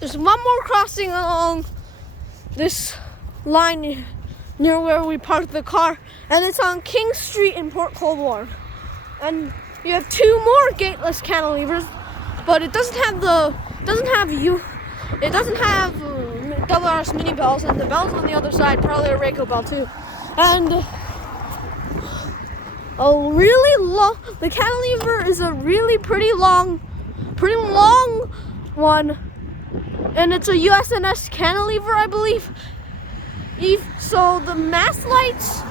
There's one more crossing along this line near where we parked the car, and it's on King Street in Port Colborne. And you have two more gateless cantilevers, but it doesn't have double RS mini bells, and the bells on the other side, probably a Rayco bell too. And the cantilever is a really pretty long one, and it's a USNS cantilever, I believe. So the mast lights,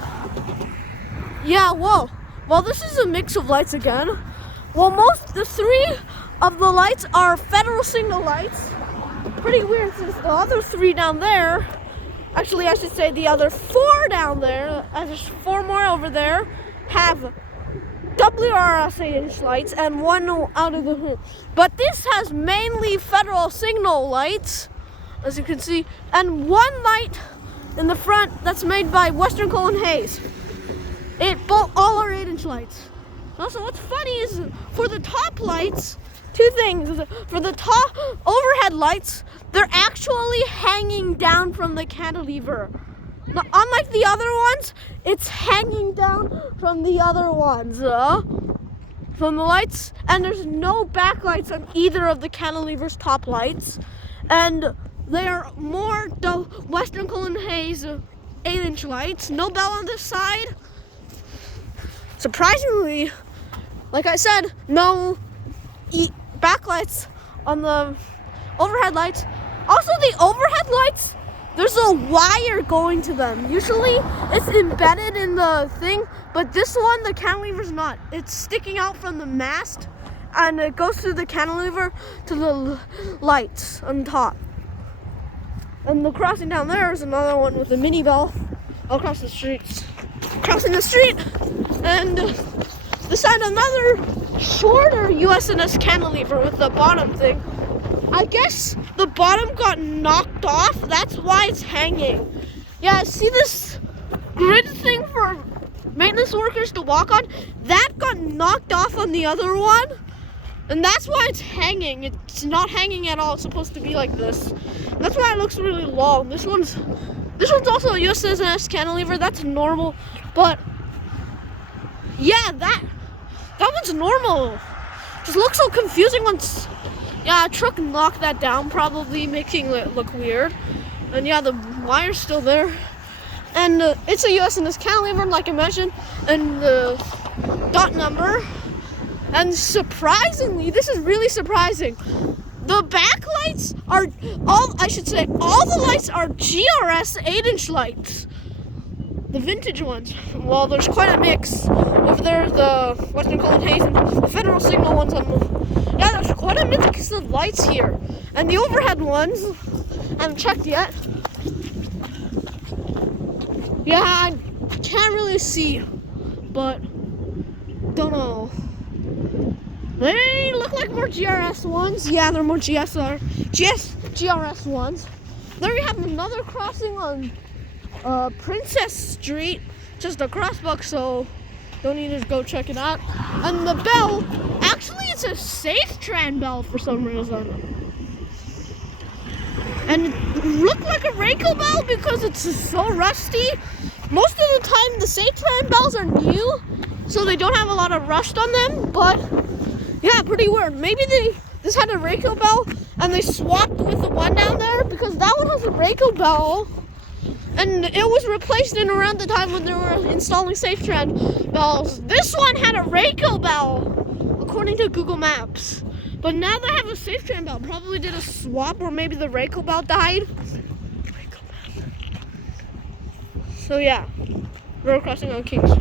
well, this is a mix of lights again. Well, the three of the lights are federal signal lights. Pretty weird, since the other three down there, actually I should say the other four down there, there's four more over there, have WRS 8-inch lights and one out of the hood. But this has mainly federal signal lights, as you can see, and one light in the front that's made by Western Coal and Hayes. All are 8-inch lights. Also, what's funny is for the top lights, two things. For the top overhead lights, they're actually hanging down from the cantilever. Now, unlike the other ones, it's hanging down from the other ones, from the lights, and there's no backlights on either of the cantilever's top lights, and they are more the Western Coal and Hayes 8-inch lights. No bell on this side. Surprisingly, like I said, no backlights on the overhead lights. Also, the overhead lights, there's a wire going to them. Usually it's embedded in the thing, but this one, the cantilever's not. It's sticking out from the mast, and it goes through the cantilever to the lights on top. And the crossing down there is another one with a mini bell across the street. Crossing the street, and beside another shorter USNS cantilever with the bottom thing. I guess the bottom got knocked off, that's why it's hanging. Yeah, see this grid thing for maintenance workers to walk on? That got knocked off on the other one, and that's why it's hanging. It's not hanging at all. It's supposed to be like this. That's why it looks really long. This one's also a USNS cantilever. That's normal, but yeah, that one's normal. Just looks so confusing once. Yeah, a truck knocked that down, probably making it look weird. And yeah, the wire's still there. And it's a USNS cantilever, like I mentioned, and the dot number. And surprisingly, this is really surprising, the backlights are all the lights are GRS 8-inch lights. The vintage ones. Well, there's quite a mix. Over there, the Western Coal and Hayes and the federal signal ones on the... Yeah, there's quite a mix of lights here. And the overhead ones, I haven't checked yet. Yeah, I can't really see, but don't know. They look like more GRS ones. Yeah, they're more GRS ones. There we have another crossing on Princess Street, just a crosswalk, so don't need to go check it out. And the bell, actually it's a Safe-Tran bell for some reason. And it looked like a Rayco bell because it's so rusty. Most of the time the Safe-Tran bells are new, so they don't have a lot of rust on them, but yeah, pretty weird. Maybe this had a Rayco bell and they swapped with the one down there, because that one has a Rayco bell. And it was replaced in around the time when they were installing Safe-Tran bells. This one had a Rayco bell, according to Google Maps. But now they have a Safe-Tran bell. Probably did a swap, or maybe the Rayco bell died. So yeah, we're crossing on King Street.